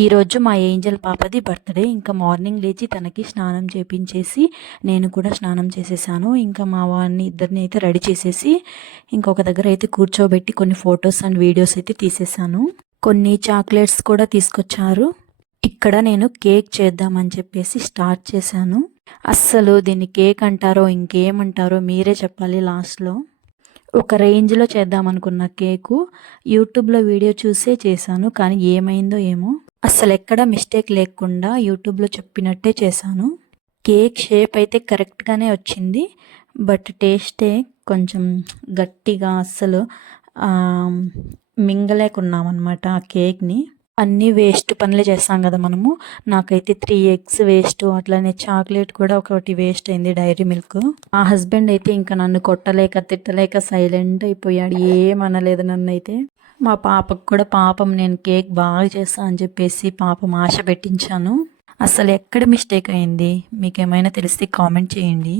ఈరోజు మా ఏంజల్ పాపది బర్త్డే. ఇంకా మార్నింగ్ లేచి తనకి స్నానం చేపించేసి నేను కూడా స్నానం చేసేసాను. ఇంకా మా వాడిని ఇద్దరిని అయితే రెడీ చేసేసి ఇంకొక దగ్గర అయితే కూర్చోబెట్టి కొన్ని ఫొటోస్ అండ్ వీడియోస్ అయితే తీసేసాను. కొన్ని చాక్లెట్స్ కూడా తీసుకొచ్చారు. ఇక్కడ నేను కేక్ చేద్దామని చెప్పేసి స్టార్ట్ చేశాను. అస్సలు దీన్ని కేక్ అంటారో ఇంకేమంటారో మీరే చెప్పాలి. లాస్ట్లో ఒక రేంజ్లో చేద్దాం అనుకున్న కేకు యూట్యూబ్లో వీడియో చూసే చేశాను. కానీ ఏమైందో ఏమో అస్సలు ఎక్కడ మిస్టేక్ లేకుండా యూట్యూబ్లో చెప్పినట్టే చేశాను. కేక్ షేప్ అయితే కరెక్ట్గానే వచ్చింది. బట్ టేస్టే కొంచెం గట్టిగా అస్సలు మింగలేకున్నామన్నమాట ఆ కేక్ని. అన్నీ వేస్ట్ పనులే చేస్తాం కదా మనము. నాకైతే 3 ఎగ్స్ వేస్ట్, అట్లానే చాక్లెట్ కూడా ఒకటి వేస్ట్ అయింది, డైరీ మిల్క్. మా హస్బెండ్ అయితే ఇంకా నన్ను కొట్టలేక తిట్టలేక సైలెంట్ అయిపోయాడు, ఏమనలేదు నన్ను అయితే. మా పాపకు కూడా పాపం నేను కేక్ బాగా చేస్తా అని చెప్పేసి పాపం ఆశ పెట్టించాను. అసలు ఎక్కడ మిస్టేక్ అయింది మీకేమైనా తెలిస్తే కామెంట్ చేయండి.